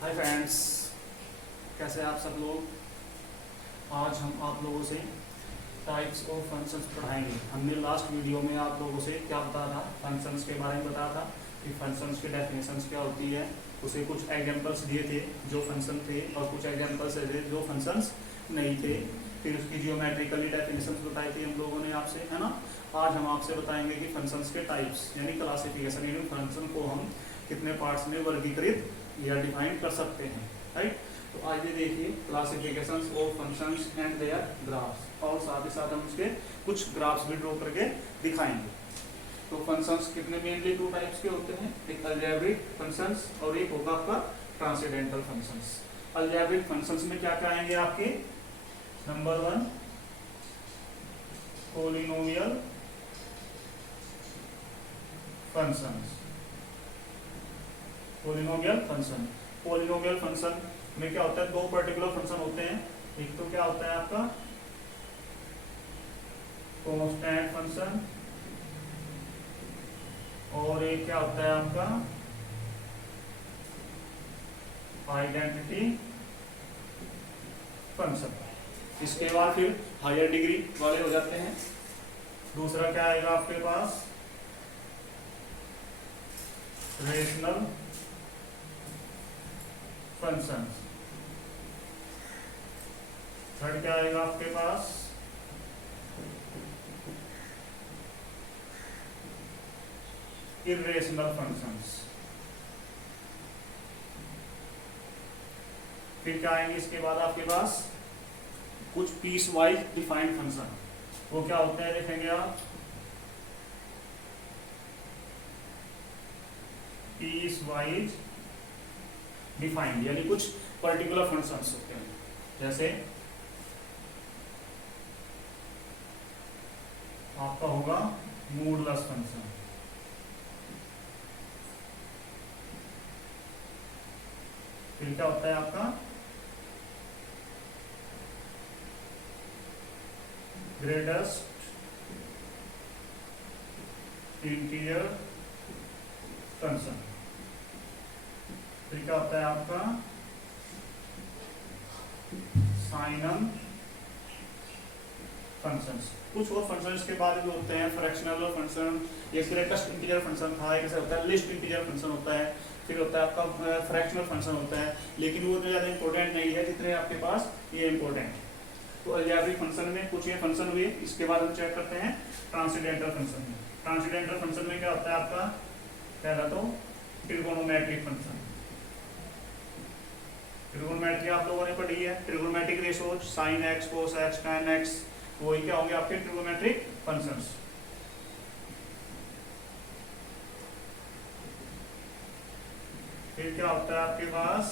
Hi friends, कैसे हैं आप सब लोग। आज हम आप लोगों से टाइप्स ऑफ फंक्शंस पढ़ाएंगे। हमने लास्ट वीडियो में आप लोगों से क्या बताया था, फंक्शंस के बारे में बताया था कि फंक्शंस की डेफिनेशंस क्या होती है। उसे कुछ एग्जांपल्स दिए थे जो फंक्शन थे और कुछ एग्जांपल्स थे जो फंक्शंस नहीं थे। फिर उसकी जियोमेट्रिकली डेफिनेशंस बताई थी हम लोगों ने आपसे, है ना। आज हम आपसे बताएंगे कि फंक्शंस के टाइप्स यानी क्लासिफिकेशन, यानी फंक्शन को हम कितने पार्ट्स में वर्गीकृत या डिफाइन कर सकते हैं, राइट। तो आइए देखिए classifications of functions and their graphs, और साथ ही साथ हम उसके कुछ ग्राफ्स भी ड्रॉ करके दिखाएंगे। तो फंक्शंस कितने मेनली टू टाइप्स के होते हैं, एक अलजेब्रिक फंक्शंस और एक होगा आपका ट्रांसेंडेंटल फंक्शंस। अलजेब्रिक फंक्शंस में क्या क्या आएंगे आपके, number 1 polynomial functions. Polynomial function, polynomial function में क्या होता है, दो पर्टिकुलर फंक्शन होते हैं। एक तो क्या होता है आपका कांस्टेंट फंक्शन और एक क्या होता है आपका आइडेंटिटी फंक्शन। इसके बाद फिर हायर डिग्री वाले हो जाते हैं। दूसरा क्या आएगा आपके पास, रेशनल फंक्शन। थर्ड क्या आएगा आपके पास, इर्रेशनल फंक्शंस। फिर क्या आएंगे इसके बाद आपके पास कुछ पीस वाइज डिफाइंड फंक्शन। वो क्या होते हैं देखेंगे आप, पीस वाइज डिफाइंड यानी कुछ पर्टिकुलर फंक्शंस होते हैं। जैसे आपका होगा मॉडुलस फंक्शन। फिर क्या होता है आपका ग्रेटेस्ट इंटीजर फंक्शन। फिर क्या होता है आपका साइनम फंक्शंस। कुछ और फंक्शंस के बाद भी होते हैं फ्रैक्शनल फंक्शन, एक ग्रेटेस्ट इंटीजर फंक्शन था, एक होता है लिस्ट इंटीजर फंक्शन होता है, फिर होता है आपका फ्रैक्शनल फंक्शन होता है। लेकिन वो ज़्यादा इंपॉर्टेंट नहीं है जितने आपके पास ये इंपॉर्टेंट है। तो अलजेब्रिक फंक्शन में कुछ ये फंक्शन हुए। इसके बाद हम चेक करते हैं ट्रांसेंडेंटल फंक्शन में। ट्रांसेंडेंटल फंक्शन में क्या होता है आपका, पहला तो ट्रिगोनोमेट्रिक फंक्शन। ट्रिगोनोमेट्री आप लोगों ने पढ़ी है, trigonometric ratios sine x, cos x, tan x, वही क्या होंगे आपके ट्रिगोनोमेट्रिक फंक्शंस। फिर क्या होता है आपके पास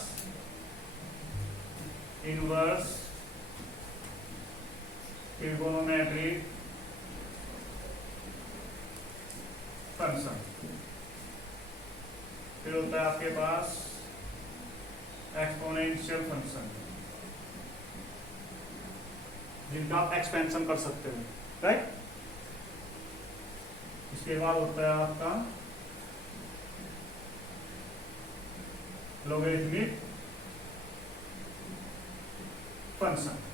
इनवर्स ट्रिगोनोमेट्रिक फंक्शन। फिर होता है आपके पास एक्सपोनेंशियल फंक्शन, जिनका आप एक्सपेंशन कर सकते हो, राइट। इसके बाद होता है आपका लोगरिथमिक फंक्शन।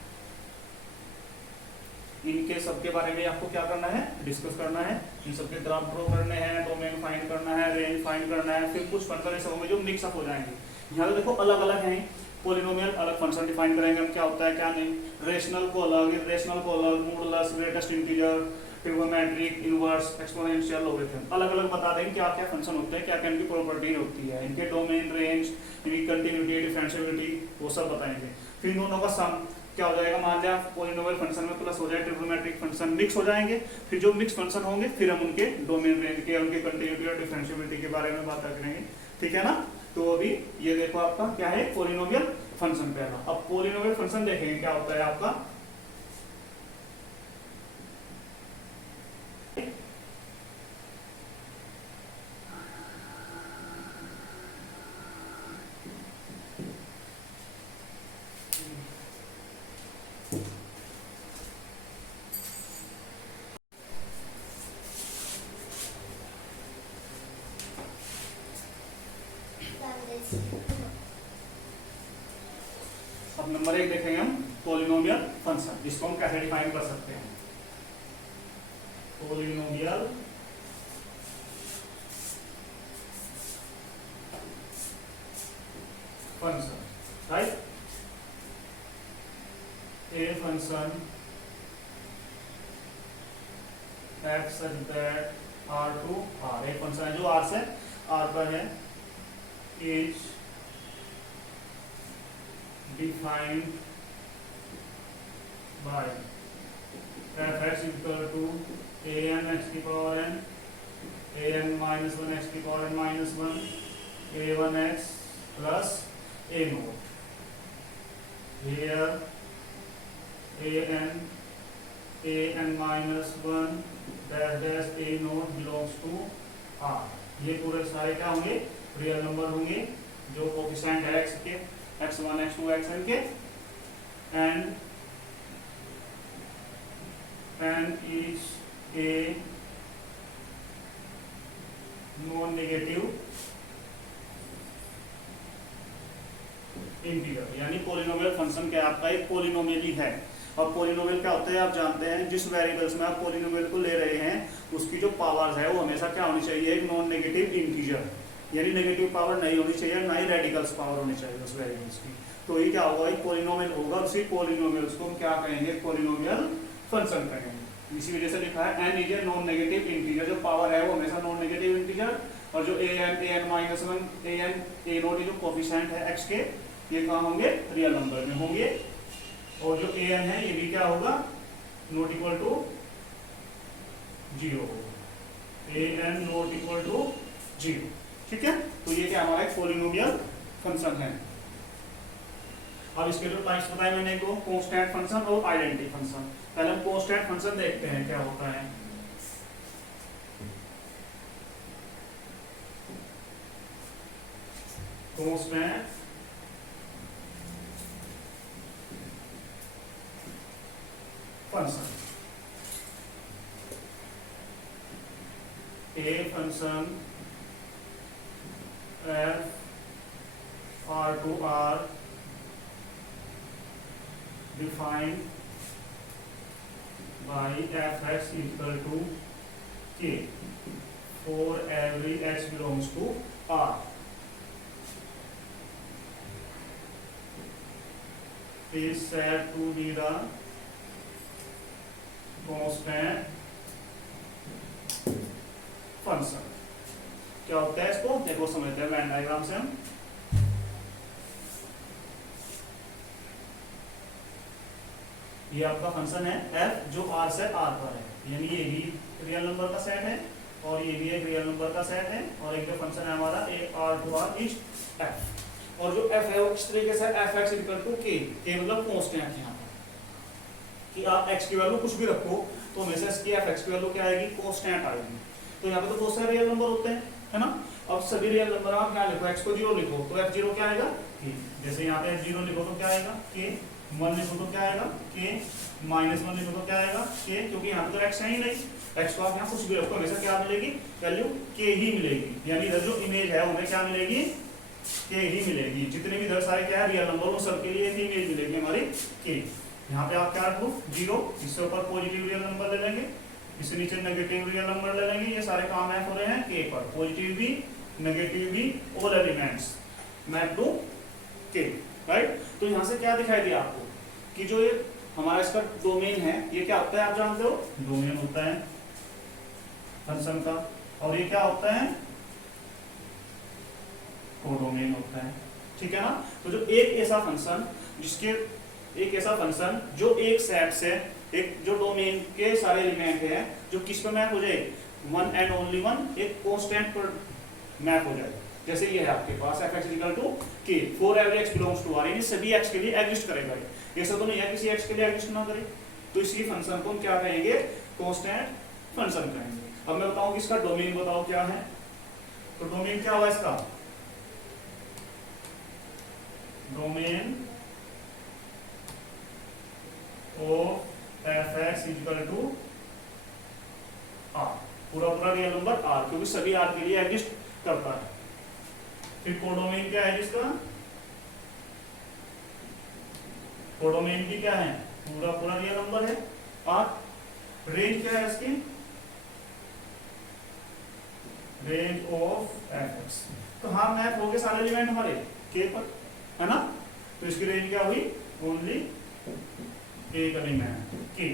इनके सबके बारे में आपको क्या करना है, डिस्कस करना है। इन सबके ग्राफ ड्रॉ करने हैं, डोमेन फाइंड करना है, रेंज फाइंड करना है। फिर कुछ फंक्शन ऐसे होंगे जो मिक्सअप हो जाएंगे। यहाँ तो देखो अलग अलग हैं। पॉलिनोमियल अलग फंक्शन डिफाइन करेंगे हम, क्या होता है क्या नहीं। रेशनल को अलग, इर्रेशनल को अलग, modulus, greatest integer, trigonometric, inverse, exponential, logarithm, अलग अलग बता देंगे क्या क्या फंक्शन होते हैं, क्या क्या इनकी प्रॉपर्टी होती है, इनके डोमेन, रेंज, इनकी कंटिन्यूटी, डिफरेंशिएबिलिटी, वो सब बताएंगे। फिर दोनों का सम क्या हो जाएगा, मान लिया पॉलिनोमियल फंक्शन में प्लस हो जाए ट्रिगोनोमेट्रिक फंक्शन, मिक्स हो जाएंगे। फिर जो मिक्स फंक्शन होंगे फिर हम उनके डोमेन, रेंज के, उनके कंटिन्यूटी और डिफरेंशिएबिलिटी के बारे में बात करेंगे, ठीक है ना। तो अभी ये देखो आपका क्या है, पॉलिनोमियल फंक्शन पहला। अब पॉलिनोमियल फंक्शन देखेंगे क्या होता है आपका, अब नंबर 1 देखेंगे हम पॉलिनोमियल फंक्शन, जिसको हम कैसे डिफाइन कर सकते हैं। Polynomial function, right. A function x such that R to R, एक फंक्शन है जो आर से आर पर है, is defined by f x equal to a n x की power n, a n minus one x की power n minus one, a one x plus a naught, here a n minus 1 dash dash a naught belongs to r। ये पूरे सारे क्या होंगे, real number होंगे जो coefficient है x के, x1 x2 xn के, and n is a non negative integer, यानी पॉलिनोमियल फंक्शन क्या आपका एक पॉलिनोमियल ही है। और पॉलिनोमियल क्या होता है आप जानते हैं, जिस वेरिएबल्स में आप पॉलिनोमियल को ले रहे हैं उसकी जो पावर्स है वो हमेशा क्या होनी चाहिए, एक नॉन नेगेटिव इंटीजर, यानी नेगेटिव पावर नहीं होनी चाहिए, ना ही रेडिकल्स पावर होनी चाहिए उस वेरिएबल्स की। तो ये क्या होगा, एक पॉलिनोमियल होगा, उसी पॉलिनोमियल्स को हम क्या कहेंगे, पॉलिनोमियल फंक्शन कहेंगे। इसी वजह से लिखा है n is a non negative integer, जो पावर है वो हमेशा नॉन नेगेटिव इंटीजर, और जो a n minus one a n a naught जो कोफिशिएंट है एक्स के, ये कहाँ होंगे, रियल नंबर में होंगे। और जो ए एन है ये भी क्या होगा, नॉट इक्वल टू 0 होगा, A N not equal to 0, ठीक है। तो ये क्या हमारा एक पॉलिनोमियल फंक्शन है। अब इसके जो टाइप्स बताए मैंने को, कांस्टेंट फंक्शन और आइडेंटिटी फंक्शन। पहले हम कांस्टेंट फंक्शन देखते हैं क्या होता है। Constant function, a function f R to R defined by f x equal to k for every x belongs to R, is said to be the constant function. क्या होता है इसको देखो, समझते हैं वेन डायग्राम से हम। ये आपका फंक्शन है f जो r से r पर है, यानी ये भी रियल नंबर का सेट है और ये भी एक रियल नंबर का सेट है, और एक जो फंक्शन है हमारा a r to r is f। और जो f है वो इस तरीके से f x equal to k, मतलब कांस्टेंट है यहाँ कि आप x की वैल्यू कुछ भी रखो तो हमेशा इसकी f x की वैल्यू क्या आएगी, कांस्टेंट आएगी। तो यहाँ पे तो बहुत सारे रियल नंबर होते हैं, है ना। अब सभी रियल नंबर आप क्या लिखो, x को 0 लिखो तो f0 क्या आएगा, k। जैसे यहाँ पे f0 लिखो तो क्या आएगा, k। 1 लिखो तो क्या आएगा, k। -1 लिखो तो क्या आएगा, k, क्योंकि यहाँ पे तो x है ही नहीं। x को आप यहाँ कुछ भी रखो हमेशा क्या मिलेगी, वैल्यू k ही मिलेगी, यानी इधर जो इमेज है उन्हें क्या मिलेगी, k ही मिलेगी। जितने भी इधर सारे क्या है रियल नंबर, उन सबके लिए इमेज मिलेगी हमारी k। यहाँ पे आप क्या रखो 0, इससे ऊपर पॉजिटिव रियल नंबर ले लेंगे, इससे नीचे नेगेटिव रियल नंबर ले लेंगे। ये सारे काम मैप हो रहे हैं k पर, पॉजिटिव भी नेगेटिव भी, all elements map to k, right. तो यहाँ से क्या दिखाई दिया आपको कि जो ये हमारा इसका डोमेन है, ये क्या होता है आप जानते हो, डोमेन होता है फंक्शन का, और ये क्या होता है, कोडोमेन होता है, ठीक है ना। तो जो एक ऐसा फंक्शन जिसके एक ऐसा फंक्शन जो एक सेट से एक जो डोमेन के सारे एलिमेंट हैं जो किस पर मैप हो जाए, वन एंड ओनली वन, एक कांस्टेंट पर मैप हो जाए। जैसे ये है आपके पास f(x = k for every x belongs to r, यानी सभी x के लिए एग्जिस्ट करेगा। ऐसा तो नहीं है किसी x के लिए एग्जिस्ट ना करे, तो इसी फंक्शन को हम क्या कहेंगे, कांस्टेंट फंक्शन कहेंगे। अब मैं बताऊं कि इसका डोमेन बताओ क्या है, तो डोमेन क्या हुआ इसका, डोमेन ऑफ f(x = r), पूरा रियल नंबर r, क्योंकि सभी r के लिए एग्जिस्ट करता है। फिर कोडोमेन क्या है जिसका, कोडोमेन भी क्या है, पूरा पूरा रियल नंबर है। और रेंज क्या है इसकी, रेंज ऑफ एफ एक्स। तो हाँ मैप हो गए सारे एलिमेंट हमारे के पर, है ना। तो इसकी रेंज क्या हुई, ओनली एक एलिमेंट के।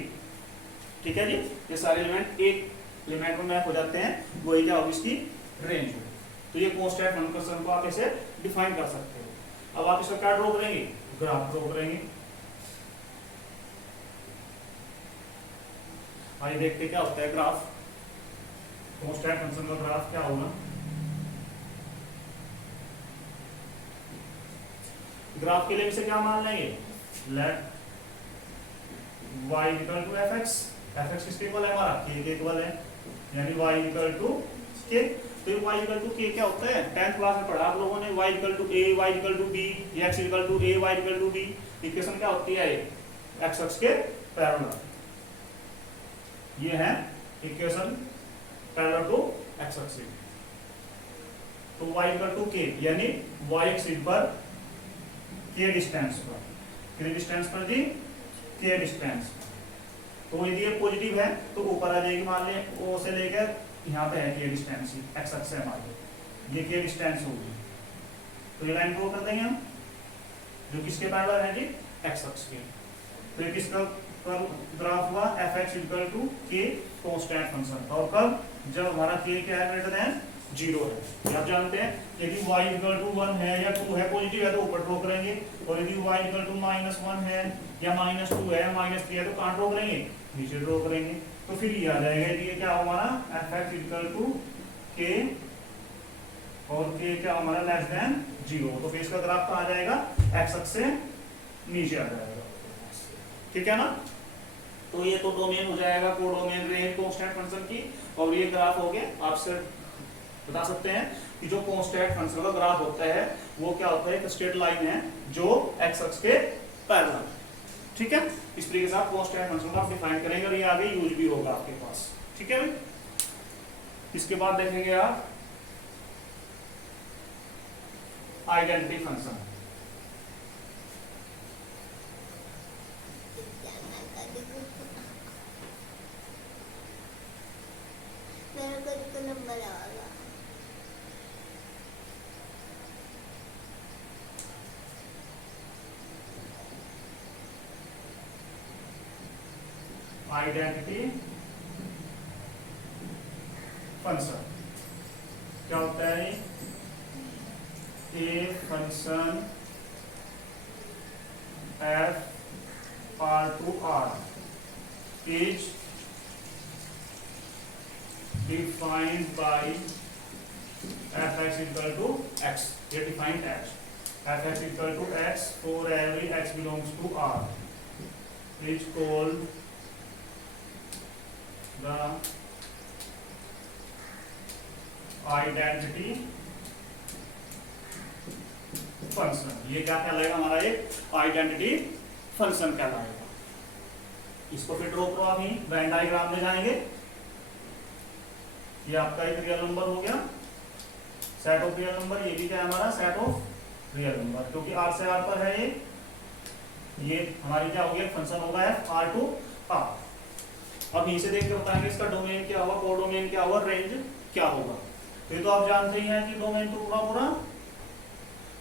ठीक है जी, ये सारे एलिमेंट एक एलिमेंट में मैप हो जाते हैं, वही क्या होगी इसकी रेंज। तो ये कोंस्टेंट फंक्शन को आप ऐसे डिफाइन कर सकते हो। अब आप इसका क्या ड्रॉ करेंगे, ग्राफ ड्रॉ करेंगे। आइए देखते क्या होता है ग्राफ, कोंस्टेंट फंक्शन का ग्राफ क्या होगा। ग्राफ के लिए इसे क्या मान लेंगे, let y equal to f x. F x किसके इक्वल है हमारा, के इक्वल है, यानी y इक्वल टू के। तो y इक्वल टू के क्या होता है, 10th क्लास में पढ़ा आप लोगों ने, y equal to a, y equal to b, x equal to a, y equal to b। Equation क्या होती है, x अक्ष के पैरेलल। ये है इक्वेशन पैरेलल टू x अक्ष। तो y इक्वल टू के, यानी y एक्सिस पर के डिस्टेंस पर, कितने डिस्टेंस पर जी, के डिस्टेंस। तो यदि ये पॉजिटिव है तो ऊपर आ जाएगी, मान लें ओ से लेकर यहाँ पे है के डिस्टेंस, एक्स अक्ष है हमारे, ये के डिस्टेंस होगी। तो ये लाइन ड्रॉ कर देंगे हम, जो किसके पैरेलल है जी, एक्स अक्ष के। तो ये किसका ग्राफ हुआ, एफ एक्स इक्वल टू के कांस्टेंट फंक्शन। और कब, जब हमारा के क्या है, ग्रेटर देन 0 है। आप जानते हैं यदि y इक्वल टू 1 है या 2 है, पॉजिटिव है तो ऊपर ड्रॉ करेंगे, और यदि y इक्वल टू -1 है या -2 है, -3 है तो कहाँ ड्रॉ करेंगे, नीचे ड्रॉ करेंगे। तो फिर ये आ जाएगा, ये क्या हमारा एफ एक्स इक्वल टू के, और के क्या हमारा लेस देन 0। तो फिर इसका ग्राफ कहाँ आ जाएगा, एक्स अक्ष से नीचे आ जाएगा। ठीक है ना। तो ये तो डोमेन हो जाएगा, कोडोमेन रेंज कांस्टेंट फंक्शन की। और ये ग्राफ हो गया, आपसे बता सकते हैं कि जो कांस्टेंट फंक्शन का ग्राफ होता है वो क्या होता है, एक स्ट्रेट लाइन है जो एक्स अक्ष के पैरेलल। ठीक है, इस तरीके से आप कांस्टेंट फंक्शन को आप डिफाइन करेंगे और ये आगे यूज भी होगा आपके पास। ठीक है भाई। इसके बाद देखेंगे आप आइडेंटिटी फंक्शन। नंबर आएगा, आइडेंटिटी फंक्शन क्या होता है, a function f R to R is defined by f x equal to x. ये defined x, f x equal to x for every x belongs to R is called the identity function। ये क्या कहलाएगा, हमारा एक identity function कहलाएगा। इसको फिर draw करो, आप ही वेन डायग्राम में जाएंगे। ये आपका एक रियल नंबर हो गया, सेट ऑफ रियल नंबर। ये भी क्या है हमारा, सेट ऑफ रियल नंबर, क्योंकि आर से आर पर है ये हमारी क्या हो गया, फंक्शन होगा एफ आर टू आर। अब यहीं से देख के बताएंगे इसका डोमेन क्या होगा, कोडोमेन क्या होगा, रेंज क्या होगा। तो ये तो आप जानते ही हैं कि डोमेन तो पूरा पूरा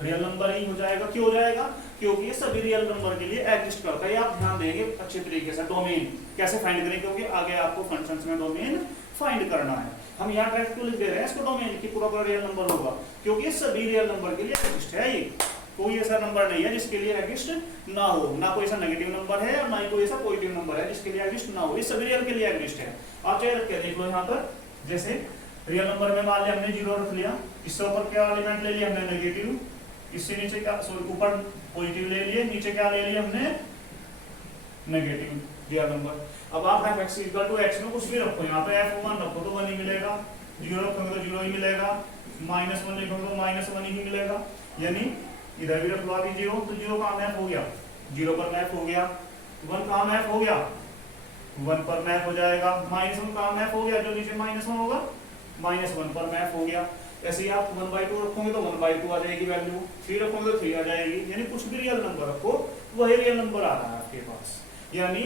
रियल नंबर ही हो जाएगा। क्यों हो जाएगा, क्योंकि ये सभी रियल नंबर के लिए एग्जिस्ट करता है। ये आप ध्यान देंगे अच्छे तरीके से। डोमेन कैसे फाइंड करें, क्योंकि आगे आपको फंक्शंस में डोमेन फाइंड करना है। हम यहाँ डायरेक्ट लिख दे रहे हैं इसको डोमेन की पूरा पूरा रियल नंबर होगा, क्योंकि ये सभी रियल नंबर के लिए एग्जिस्ट है। ये कोई ऐसा नंबर नहीं है जिसके लिए एग्जिस्ट ना हो, ना कोई ऐसा नेगेटिव नंबर है और ना ही कोई ऐसा पॉजिटिव नंबर है जिसके लिए एग्जिस्ट ना हो। ये सभी रियल के लिए एग्जिस्ट है। आप चाहे रख के देख लो यहाँ पर, जैसे रियल नंबर में मान लिया हमने 0 रख लिया, इससे ऊपर क्या एलिमेंट ले लिया हमने, नेगेटिव। इससे नीचे क्या, सॉरी ऊपर पॉजिटिव ले लिए, नीचे क्या ले लिया हमने, नेगेटिव रियल नंबर। अब आप f x equal to x में कुछ भी रखो, यहाँ पे एफ 1 रखो तो 1 ही मिलेगा, 0 रखोगे तो 0 ही मिलेगा, -1 लिखोगे तो -1 ही मिलेगा। यानी इधर भी रख लो अभी 0, तो 0 कहाँ मैप हो गया, 0 पर मैप हो गया। 1 कहाँ मैप हो गया, 1 पर मैप हो जाएगा। -1 कहाँ मैप हो गया, जो नीचे -1 होगा, -1 पर मैप हो गया। ऐसे ही आप 1/2 रखोगे तो 1/2 आ जाएगी वैल्यू, 3 रखोगे तो 3 आ जाएगी, यानी कुछ भी रियल नंबर रखो वही रियल नंबर आ रहा है आपके पास, यानी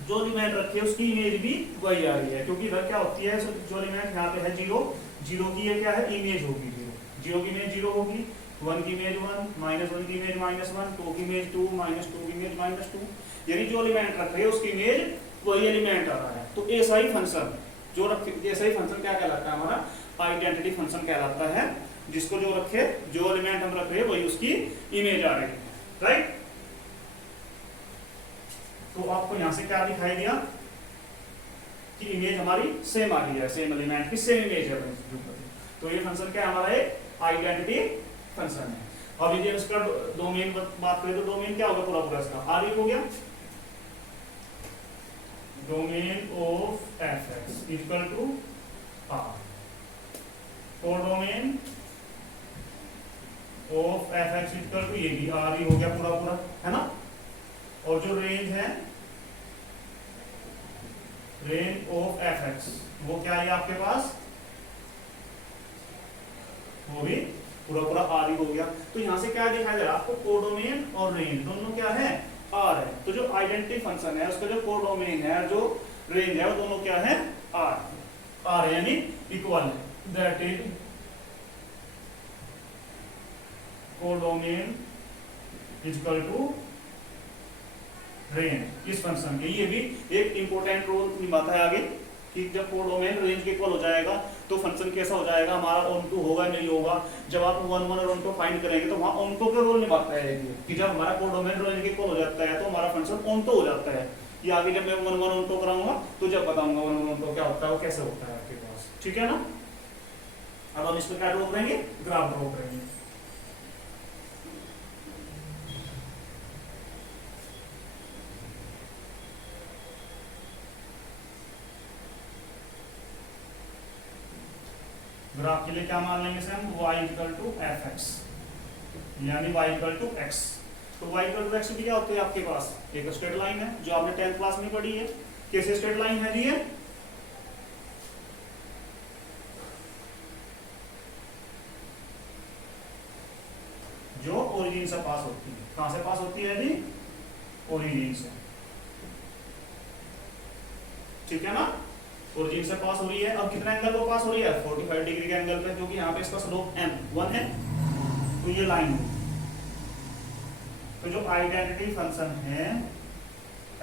जो एलिमेंट रखे उसकी इमेज भी वही आ रही है, क्योंकि इधर क्या होती है, जो एलिमेंट यहाँ पे है 0, 0 की ये क्या है इमेज होगी 0 की इमेज 0 होगी, 1 की इमेज 1, -1 की इमेज -1, 2 की इमेज 2, -2 की इमेज -2, यानी जो एलिमेंट रख रहे हैं उसकी इमेज वही एलिमेंट आ रहा है। तो ऐसा ही फंक्शन जो रखे, ऐसा ही फंक्शन क्या कहलाता है हमारा, आइडेंटिटी फंक्शन कहलाता है, जिसको जो रखे, जो एलिमेंट हम रख रहे हैं वही उसकी इमेज आ रही है, राइट। तो आपको यहां से क्या दिखाई दिया कि इमेज हमारी सेम आ रही है, सेम एलिमेंट की सेम इमेज है, तो ये फंक्शन क्या हमारा एक आइडेंटिटी फंक्शन है। अब यदि इसका डोमेन बात करें तो डोमेन क्या होगा पूरा पूरा इसका, आर हो गया, domain of f x equal to R, codomain of f x equal to ये भी आर ही हो गया पूरा पूरा, है ना। और जो रेंज है, रेंज ऑफ एफ एक्स वो क्या है आपके पास, वो भी पूरा पूरा आर ही हो गया। तो यहां से क्या दिखाई दे रहा है आपको, कोडोमेन और रेंज दोनों क्या है, आर है। तो जो आइडेंटिटी फंक्शन है उसका जो कोडोमेन है, जो रेंज है, वो दोनों क्या है, आर यानी इक्वल है, that is codomain equal to range. इस फंक्शन के ये भी एक इंपॉर्टेंट रोल निभाता है आगे, कि जब कोडोमेन रेंज के इक्वल हो जाएगा तो फंक्शन कैसा हो जाएगा हमारा, ऑन टू होगा नहीं होगा। जब आप 1 1 और ऑन टू फाइंड करेंगे तो वहां ऑन टू का रोल निभाता है, कि जब हमारा कोडोमेन रेंज के इक्वल हो जाता है तो हमारा फंक्शन ऑन टू हो जाता है। ये आगे जब मैं 1 1 ऑन टू कराऊंगा तो जब बताऊंगा 1 1 ऑन टू क्या होता है, वो कैसे होता है आपके पास, ठीक है ना। अब हम इसमें क्या ड्रॉ करेंगे, ग्राफ ड्रॉ करेंगे। ग्राफ के लिए क्या मान लेंगे से हम, y equal to f x, यानी y इक्वल टू एक्स। तो y इक्वल टू एक्स भी क्या होती है आपके पास, एक स्ट्रेट लाइन है जो आपने 10th क्लास में पढ़ी है। कैसे स्ट्रेट लाइन है जी ये, जो ओरिजिन से पास होती है। कहां से पास होती है जी, ओरिजिन से, ठीक है ना। ओरिजिन से पास हो रही है, अब कितना एंगल को पास हो रही है, 45 डिग्री के एंगल पे, क्योंकि यहाँ पे इसका स्लोप m1 है, तो ये लाइन है। तो जो आइडेंटिटी फंक्शन है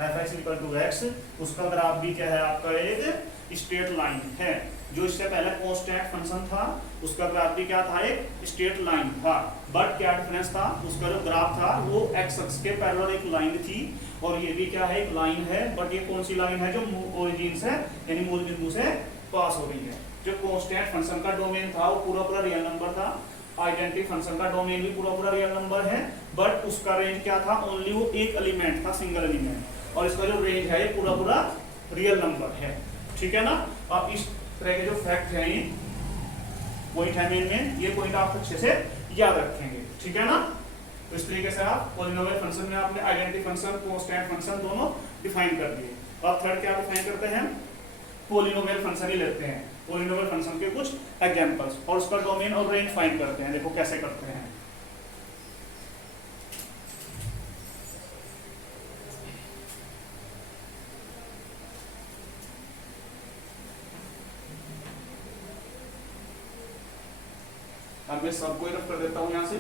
f(x = x), उसका ग्राफ भी क्या है आपका, एक स्ट्रेट लाइन है। जो इससे पहले कांस्टेंट फंक्शन था उसका ग्राफ भी क्या था, एक स्ट्रेट लाइन था, बट क्या डिफरेंस था, उसका जो ग्राफ था वो x अक्ष के पैरेलल एक लाइन थी, और ये भी क्या है, एक लाइन है, बट ये कौन सी लाइन है, जो ओरिजिन से यानी मूल बिंदु से पास हो रही है। जो कांस्टेंट फंक्शन का डोमेन था वो पूरा पूरा रियल नंबर था, आइडेंटिटी फंक्शन का डोमेन भी पूरा पूरा रियल नंबर है, बट उसका रेंज क्या था, ओनली वो एक एलिमेंट था, सिंगल एलिमेंट, और इसका जो रेंज है ये पूरा पूरा रियल नंबर है, ठीक है ना। अब इस तरह के जो फैक्ट हैं, पॉइंट है मेन में, ये पॉइंट आप अच्छे से याद रखेंगे, ठीक है ना। तो इस तरीके से आप पॉलिनोमियल फंक्शन में आपने आइडेंटिटी फंक्शन, कांस्टेंट फंक्शन दोनों डिफाइन कर दिए। अब थर्ड क्या डिफाइन करते हैं, पॉलिनोमियल फंक्शन ही लेते हैं, पॉलिनोमियल फंक्शन के कुछ एग्जांपल्स, और उसका डोमेन और रेंज फाइंड करते हैं। देखो कैसे करते हैं। अब मैं सबको रफ कर देता हूं यहां से।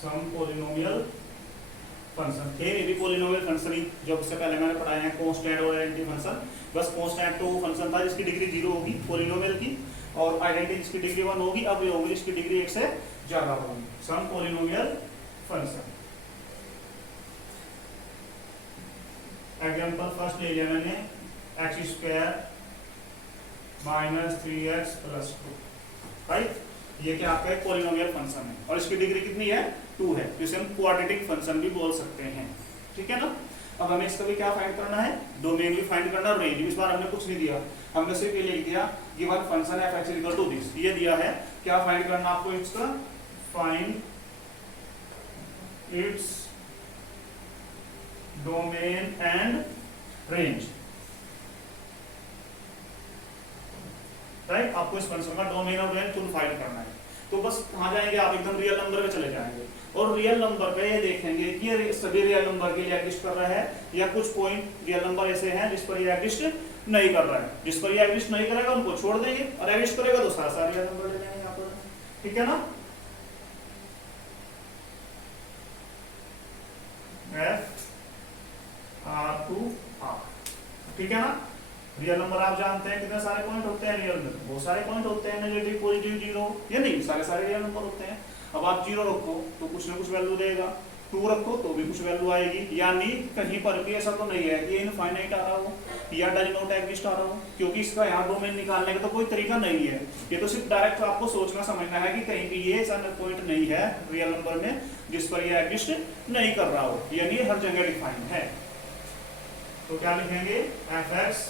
सम पॉलिनोमियल फंक्शन थे, ये भी पॉलिनोमियल फंक्शन ही जो उससे पहले मैंने पढ़ाया है, कांस्टेंट और आइडेंटिटी फंक्शन। बस कांस्टेंट तो वो फंक्शन था जिसकी डिग्री 0 होगी पॉलिनोमियल की, और आइडेंटिटी जिसकी डिग्री 1 होगी, अब ये होगी जिसकी डिग्री 1 से ज्यादा होगी। सम पॉलिनोमियल फंक्शन, एग्जांपल फर्स्ट ले लिया मैंने, x² - 3x + 2, राइट। ये क्या आपका एक पॉलिनोमियल फंक्शन है और इसकी डिग्री कितनी है, 2 है, जिसे हम क्वाड्रेटिक फंक्शन भी बोल सकते हैं, ठीक है ना। अब हमें इसका भी क्या फाइंड करना है, डोमेन भी फाइंड करना, रेंज भी। इस बार हमने कुछ नहीं दिया, हमने सिर्फ ये लिख दिया given function f x equal to this, ये दिया है। क्या फाइंड करना आपको इसका, find its domain and range, right. आपको इस फंक्शन का डोमेन और रेंज तुम फाइंड करना है। तो बस कहाँ जाएंगे आप, एकदम रियल नंबर पे चले जाएंगे और रियल नंबर पे ये देखेंगे कि ये सभी रियल नंबर के लिए एग्जिस्ट कर रहा है या कुछ पॉइंट रियल नंबर ऐसे हैं जिस पर ये एग्जिस्ट नहीं कर रहा है। जिस पर ये एग्जिस्ट नहीं करेगा उनको छोड़ देंगे और एग्जिस्ट करेगा तो सारा रियल नंबर ले जाएंगे यहाँ पर, ठीक है ना। ठीक है ना। रियल नंबर आप जानते हैं कितने सारे पॉइंट होते हैं रियल में, बहुत सारे पॉइंट होते हैं, नेगेटिव पॉजिटिव जीरो, ये नहीं सारे रियल नंबर होते हैं। अब आप जीरो रखो तो कुछ ना कुछ वैल्यू देगा, 2 रखो तो भी कुछ वैल्यू आएगी, यानी कहीं पर भी ऐसा तो नहीं है कि इनफाइनाइट आ रहा हो या डज नॉट एग्जिस्ट आ रहा हो, क्योंकि इसका यहाँ डोमेन निकालने का तो कोई तरीका नहीं है। ये तो सिर्फ डायरेक्ट आपको सोचना समझना है कि कहीं भी ये ऐसा पॉइंट नहीं है रियल नंबर में जिस पर ये एग्जिस्ट नहीं कर रहा हो, यानी हर जगह डिफाइन है। तो क्या लिखेंगे, F x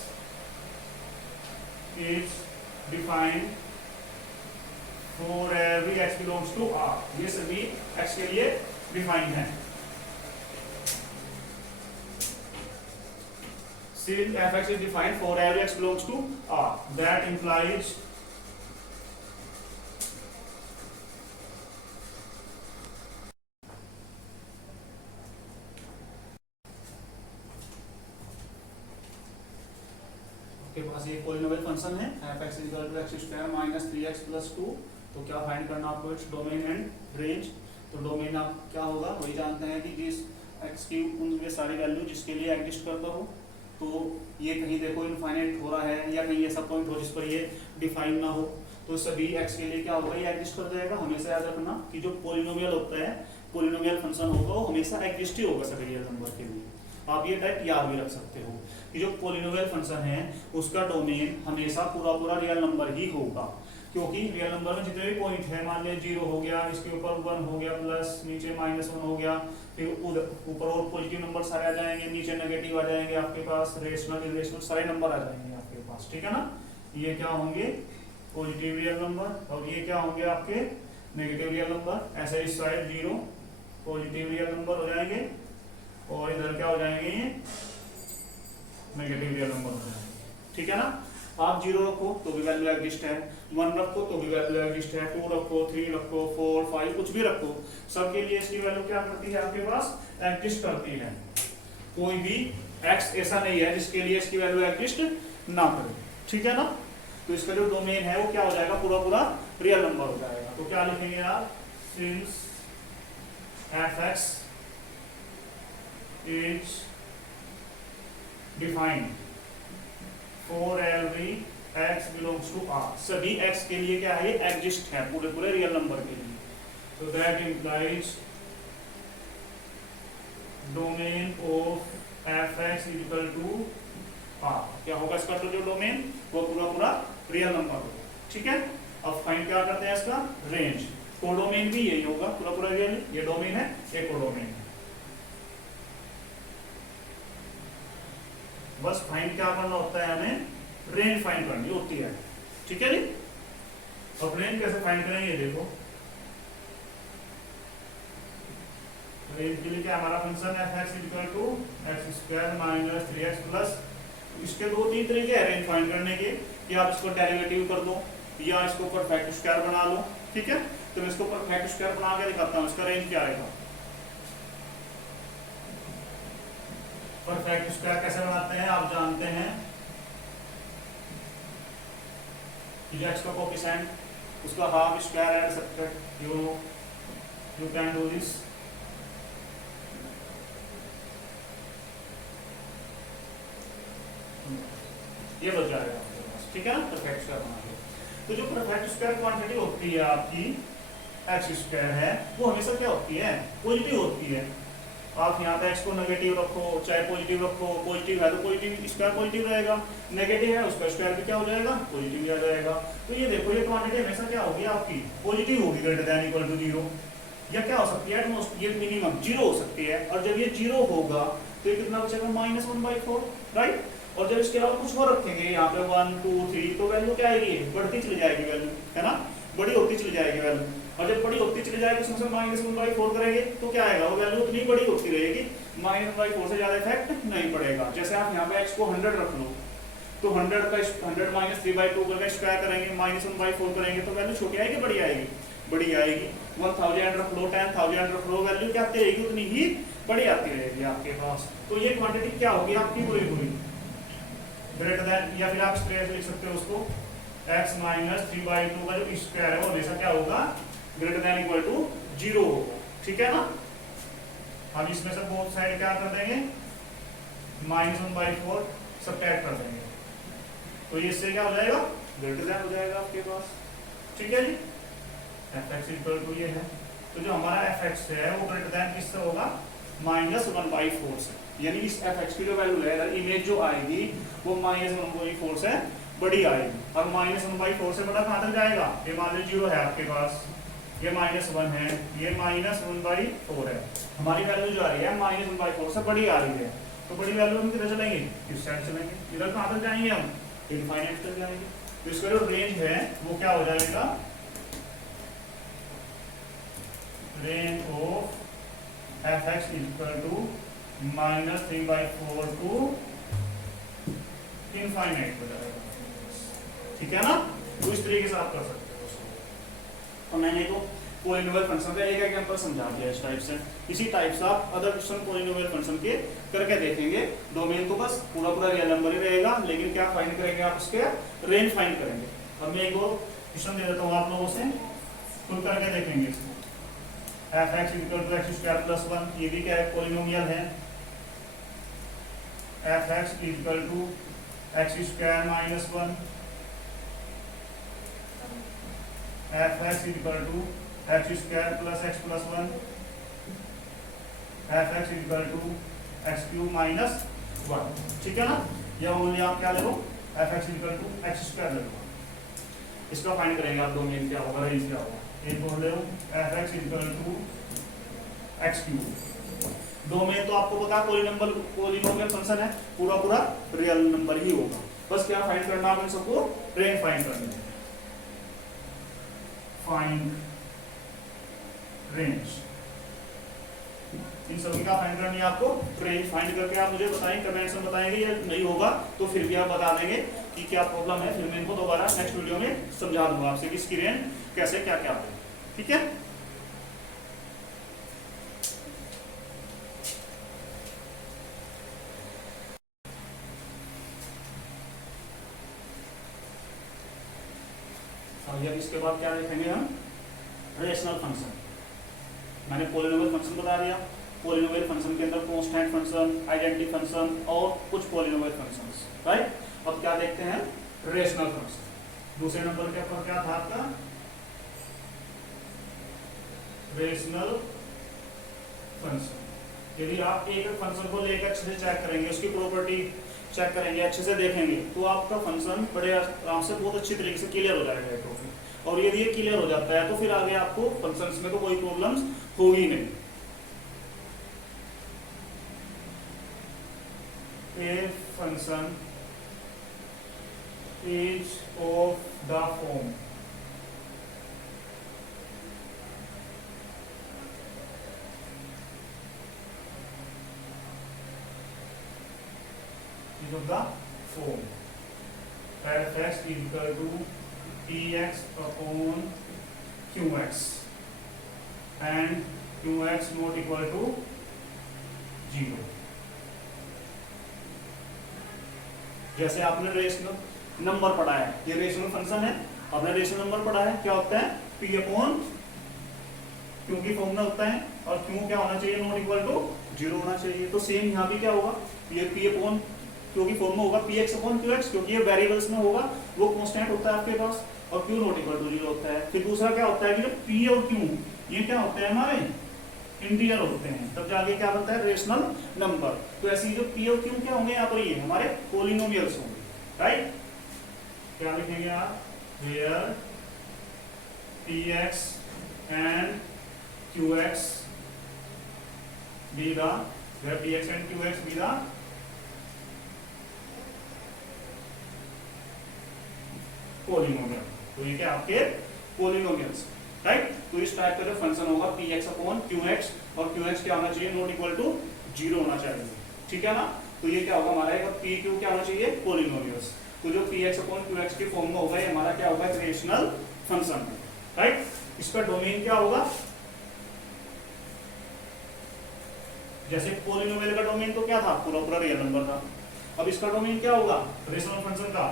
is defined for every x belongs to R, ये सभी x के लिए डिफाइंड है। Since fx is defined for every x belongs to R, that implies के पास ये पॉलिनोमियल फंक्शन है f(x = x² - 3x + 2। तो क्या फाइंड करना आपको, इट्स डोमेन एंड रेंज। तो डोमेन आप क्या होगा वही जानते हैं कि जिस x की उनमें सारी वैल्यू जिसके लिए एग्जिस्ट करता हो, तो ये कहीं देखो इनफाइनाइट हो रहा है या कहीं ऐसा पॉइंट हो जिस पर ये डिफाइन ना हो, तो सभी x के लिए क्या होगा, ये एग्जिस्ट कर जाएगा। हमेशा याद रखना कि जो पॉलिनोमियल होता है, पॉलिनोमियल फंक्शन होगा वो हमेशा एग्जिस्ट ही होगा सभी रियल नंबर के लिए। आप ये टाइप याद भी रख सकते हो कि जो पॉलिनोमियल फंक्शन है उसका डोमेन हमेशा पूरा रियल नंबर ही होगा, क्योंकि रियल नंबर में जितने भी पॉइंट है, मान लिया 0 हो गया, इसके ऊपर 1 हो गया, प्लस नीचे -1 हो गया, फिर ऊपर और पॉजिटिव नंबर सारे आ जाएंगे, नीचे नेगेटिव आ जाएंगे, आपके पास रेशनल इरेशनल सारे नंबर आ जाएंगे आपके पास, ठीक है ना। ये क्या होंगे, पॉजिटिव रियल नंबर, और ये क्या होंगे आपके नेगेटिव रियल नंबर। ऐसे इस साइड 0 पॉजिटिव रियल नंबर हो जाएंगे और इधर क्या हो जाएंगे, ये नेगेटिव रियल नंबर हो जाएंगे, ठीक है ना। आप 0 रखो तो भी वैल्यू एग्जिस्ट है, 1 रखो तो भी वैल्यू एग्जिस्ट है, 2 रखो, 3 रखो, 4, 5 कुछ भी रखो, सबके लिए इसकी वैल्यू क्या करती है, आपके पास एग्जिस्ट करती है। कोई भी x ऐसा नहीं है जिसके लिए इसकी वैल्यू एग्जिस्ट ना करे, ठीक है ना। तो इसका जो डोमेन है वो क्या हो जाएगा, पूरा रियल नंबर हो जाएगा। तो क्या लिखेंगे आप, since f(x) is defined for every x belongs to R, सभी x के लिए क्या है, ये एग्जिस्ट है पूरे रियल नंबर के लिए। तो that implies domain of f(x) = R। क्या होगा इसका तो जो डोमेन वो पूरा रियल नंबर होगा, ठीक है। अब फाइंड क्या करते हैं इसका, रेंज। कोडोमेन भी यही होगा, पूरा रियल, ये डोमेन है, ये कोडोमेन है। बस फाइंड क्या करना होता है, हमें रेंज फाइंड करनी होती है, ठीक है जी। अब रेंज कैसे फाइंड करेंगे, देखो रेंज के लिए क्या हमारा फंक्शन है f(x) = x² - 3x प्लस, इसके 2-3 तरीके हैं रेंज फाइंड करने के, कि आप इसको डेरिवेटिव कर दो या इसको परफेक्ट स्क्वायर बना लो, ठीक है। तो मैं इसको परफेक्ट स्क्वायर बना के दिखाता हूँ, इसका रेंज क्या आएगा। परफेक्ट स्क्वायर कैसे बनाते हैं, आप जानते हैं कि x का कोफिशिएंट उसका हाफ स्क्वायर ऐड सकते, यू कैन डू दिस। ये बच जाएगा आपके पास, ठीक है ना, परफेक्ट स्क्वायर बना के। तो जो परफेक्ट स्क्वायर क्वांटिटी होती है आपकी x² है, वो हमेशा क्या होती है, पॉजिटिव होती है। आप यहाँ पे x को नेगेटिव रखो चाहे पॉजिटिव रखो, पॉजिटिव है तो पॉजिटिव स्क्वायर पॉजिटिव रहेगा, नेगेटिव है उसका स्क्वायर भी क्या हो जाएगा, पॉजिटिव ही आ जाएगा। तो ये देखो ये क्वांटिटी हमेशा क्या होगी आपकी, पॉजिटिव होगी, > 0, या क्या हो सकती है एटमोस्ट, ये मिनिमम 0 हो सकती है। और जब ये 0 होगा तो ये कितना बचेगा -1/4, राइट। और जब इसके अलावा कुछ और रखेंगे यहाँ पे 1 2 3 तो वैल्यू क्या आएगी, बढ़ती चली जाएगी वैल्यू, है ना, बड़ी होती चली जाएगी वैल्यू। और जब बड़ी होती चली जाएगी उसमें से -1/4 करेंगे तो क्या आएगा, वो वैल्यू उतनी बड़ी होती रहेगी, -1/4 से ज्यादा इफेक्ट नहीं पड़ेगा। जैसे आप यहाँ पे x को 100 रख लो तो 100 का 100 - 3/2 करके स्क्वायर करेंगे, -1/4 करेंगे तो वैल्यू छोटी आएगी बड़ी आएगी, बड़ी आएगी। 1000 रख लो, 10000 रख लो, वैल्यू क्या आती रहेगी, उतनी ही बड़ी आती रहेगी आपके पास। तो ये क्वांटिटी क्या होगी आपकी, पूरी पूरी ग्रेटर देन, या फिर आप इस तरह से लिख सकते हो उसको x - 3/2 का जो स्क्वायर है वो हमेशा क्या होगा, ग्रेटर देन इक्वल टू 0 होगा, ठीक है ना। हम इसमें से बोथ साइड क्या कर देंगे, -1/4 सब्ट्रैक्ट कर देंगे, तो ये इससे क्या हो जाएगा, ग्रेटर देन हो जाएगा आपके पास, ठीक है जी। fx इक्वल टू ये है, तो जो हमारा fx है वो ग्रेटर देन किससे होगा, -1/4 से, यानी इस fx की जो वैल्यू है, इमेज जो आएगी वो -1/4 से बड़ी आएगी। अब -1/4 से बड़ा कहाँ तक जाएगा, ये मान लो 0 है आपके पास, ये -1 है, ये -1/4 है, हमारी वैल्यू जो आ रही है -1/4 से बड़ी आ रही है, तो बड़ी वैल्यू हम किधर चलेंगे, इस साइड चलेंगे, इधर कहाँ तक जाएंगे हम, इनफाइनाइट तक जाएंगे। तो इसका जो रेंज है वो क्या हो जाएगा, range of fx equal to -3/4 to infinite हो जाएगा, ठीक है ना। तो इस तरीके से आप कर सकते हो उसको। और मैंने तो पॉलिनोमियल फंक्शन का एक एग्जांपल समझा दिया इस टाइप से, इसी टाइप से आप अदर क्वेश्चन पॉलिनोमियल फंक्शन के करके देखेंगे। डोमेन तो बस पूरा पूरा रियल नंबर ही रहेगा, लेकिन क्या फाइंड करेंगे आप, उसके रेंज फाइंड करेंगे। अब मैं एक और क्वेश्चन दे देता हूँ आप लोगों से, खुद करके देखेंगे। fx इक्वल टू x² + 1, ये भी क्या है, पॉलिनोमियल है। fx equal to x² - 1, fx equal to x² + x + 1, fx equal to x³ - 1, ठीक है ना। या ओनली आप क्या ले लो, fx इक्वल टू x² ले लो, इसका फाइंड करेंगे आप, डोमेन क्या होगा, रेंज क्या होगा। एक बोल रहे हो fx equal to x³, domain तो आपको पता है पॉलिनोमियल फंक्शन है, पूरा पूरा रियल नंबर ही होगा, बस क्या फाइंड करना है, सबको रेंज फाइंड करनी है, फाइंड रेंज, इन सभी का फाइंड करनी है आपको। रेंज फाइंड करके आप मुझे बताएं, कमेंट्स में बताएंगे, या नहीं होगा तो फिर भी आप बता देंगे कि क्या प्रॉब्लम है, फिर मैं इनको दोबारा नेक्स्ट वीडियो में समझा दूंगा आपसे कि इसकी रेंज कैसे क्या क्या है, ठीक है। अब इसके बाद क्या देखेंगे हम, रेशनल फंक्शन। मैंने पॉलिनोमियल फंक्शन बता दिया, पॉलिनोमियल फंक्शन के अंदर कांस्टेंट फंक्शन, आइडेंटिटी फंक्शन और कुछ पॉलिनोमियल फंक्शंस, राइट। अब क्या देखते हैं, रेशनल फंक्शन। दूसरे नंबर के ऊपर क्या था आपका, रेशनल फंक्शन। यदि आप एक फंक्शन को लेकर अच्छे से चेक करेंगे, उसकी प्रॉपर्टी चेक करेंगे, अच्छे से देखेंगे, तो आपका फंक्शन बड़े आराम से बहुत अच्छी तरीके से क्लियर हो जाएगा तो फिर। और यदि ये क्लियर हो जाता है तो फिर आगे आपको फंक्शंस में तो कोई प्रॉब्लम्स होगी नहीं। A function is of the form fx equal to px upon qx and qx not equal to 0। जैसे आपने रेशनल नंबर पढ़ा है, ये रेशनल फंक्शन है, आपने रेशनल नंबर पढ़ा है, क्या होता है, p अपॉन क्यू की फॉर्म में होता है, और क्यू क्या होना चाहिए, नॉट इक्वल टू 0 होना चाहिए। तो सेम यहाँ भी क्या होगा, ये p अपॉन क्यू की फॉर्म में होगा px अपॉन qx, क्योंकि ये वेरिएबल्स में होगा, वो कांस्टेंट होता है आपके पास, और q नॉट इक्वल टू 0 होता है। फिर दूसरा क्या होता है कि जब p और q ये क्या होते हैं, हमारे इंटीजर होते हैं, तब जाके क्या बनता है, रेशनल नंबर। तो ऐसे ही जो p और q क्या होंगे यहाँ पर, ये हमारे पॉलिनोमियल्स होंगे, राइट। क्या लिखेंगे आप, where px and qx be the where px and qx be the polynomial. तो ये क्या आपके पोलिनोमियल्स, राइट। तो इस टाइप का जो फंक्शन होगा px अपॉन qx, और qx क्या होना चाहिए, नॉट इक्वल टू 0 होना चाहिए, ठीक है ना। तो ये क्या होगा हमारा, p q क्या होना चाहिए, पोलिनोमियल्स। तो जो px अपॉन qx के फॉर्म में होगा ये हमारा क्या होगा, रेशनल फंक्शन, राइट। इसका डोमेन क्या होगा, जैसे पोलिनोमियल का डोमेन तो क्या था, पूरा पूरा रियल नंबर था। अब इसका डोमेन क्या होगा, रेशनल फंक्शन का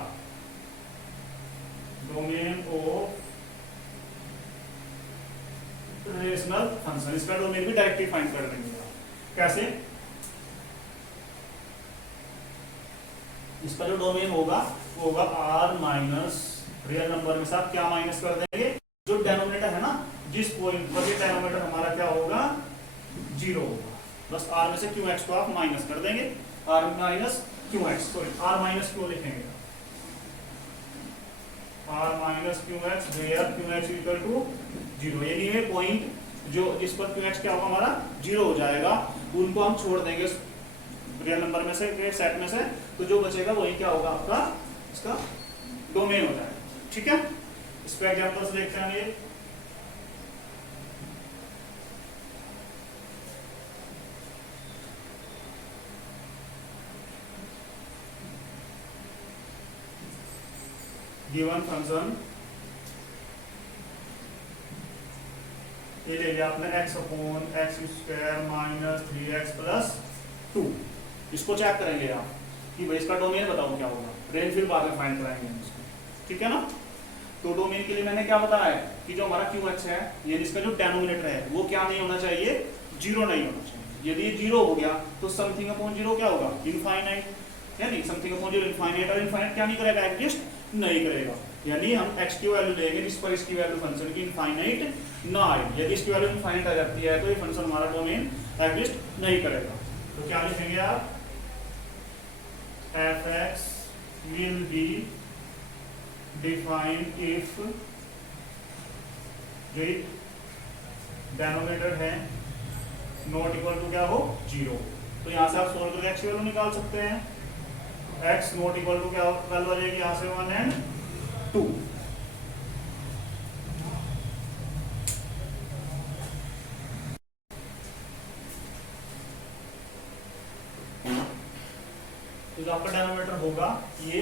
डोमेन ऑफ रेशनल फंक्शन। इसका डोमेन भी डायरेक्टली फाइंड कर लेंगे। कैसे, इसका जो डोमेन होगा वो होगा r माइनस रियल नंबर में से आप क्या माइनस कर देंगे, जो डेनोमिनेटर है ना, जिस पॉइंट पर ये डेनोमिनेटर हमारा क्या होगा, 0 होगा। बस r में से qx को आप माइनस कर देंगे, r minus qx, sorry r minus क्यों लिखेंगे, r minus qx where qx equal to 0। यानी ये पॉइंट जो जिस पर qx क्या होगा हमारा 0 हो जाएगा, उनको हम छोड़ देंगे रियल नंबर में से, ग्रेड सेट में से। तो जो बचेगा वही क्या होगा आपका, इसका डोमेन हो जाएगा, ठीक है। इस पे एग्जांपल्स देखते हैं ये। गिवन फंक्शन ये ले लिया आपने x upon x square minus 3x plus 2। इसको चेक करेंगे आप कि भाई इसका डोमेन बताओ क्या होगा, रेंज फिर बाद में फाइंड कराएंगे हम इसको, ठीक है ना। तो डोमेन के लिए मैंने क्या बताया है कि जो हमारा qx है, यानी इसका जो डेनोमिनेटर है वो क्या नहीं होना चाहिए, 0 नहीं होना चाहिए। यदि 0 हो गया तो समथिंग अपॉन 0 क्या होगा, इनफाइनाइट। यानी समथिंग अपॉन 0 इनफाइनाइट, और इनफाइनाइट क्या नहीं करेगा, एग्जिस्ट नहीं करेगा। यानी हम x की वैल्यू लेंगे जिस पर इसकी वैल्यू फंक्शन की इनफाइनाइट ना आए। यदि इसकी वैल्यू इनफाइनाइट आ जाती है तो ये फंक्शन हमारा डोमेन एग्जिस्ट नहीं करेगा। तो क्या लिखेंगे आप, fx will be defined if जो डेनोमिनेटर है नॉट इक्वल टू क्या हो, 0। तो यहाँ से आप सोल्व करके x की वैल्यू निकाल सकते हैं। x नॉट इक्वल टू क्या वैल्यू आ जाएगी यहाँ से 1 and 2। तो जो आपका डेनोमिनेटर होगा ये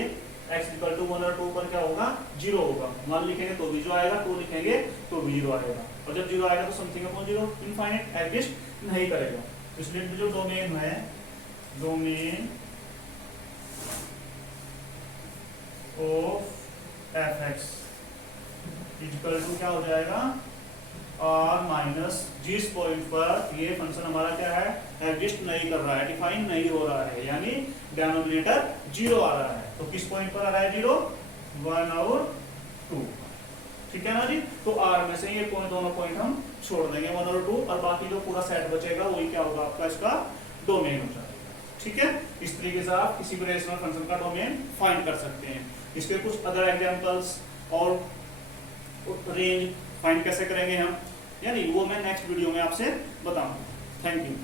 x इक्वल टू 1 और 2 पर क्या होगा, 0 होगा। 1 लिखेंगे तो भी 0 आएगा, 2 लिखेंगे तो भी 0 आएगा। और जब 0 आएगा तो समथिंग अपॉन 0 इनफाइनाइट एग्जिस्ट नहीं करेगा। तो इसलिए जो डोमेन है, domain of fx equal to क्या हो जाएगा, r माइनस जिस पॉइंट पर ये फंक्शन हमारा क्या है, एग्जिस्ट नहीं कर रहा है, डिफाइन नहीं हो रहा है, यानी डेनोमिनेटर 0 आ रहा है। तो किस पॉइंट पर आ रहा है 0, 1 और 2, ठीक है ना जी। तो r में से ये पॉइंट, दोनों पॉइंट हम छोड़ देंगे 1 और 2, और बाकी जो पूरा सेट बचेगा वही क्या होगा आपका, इसका डोमेन हो जाएगा, ठीक है। इस तरीके से आप किसी भी रेशनल फंक्शन का डोमेन फाइंड कर सकते हैं। इसके कुछ अदर एग्जांपल्स और रेंज फाइंड कैसे करेंगे हम, यानी वो मैं नेक्स्ट वीडियो में आपसे बताऊंगा। Thank you.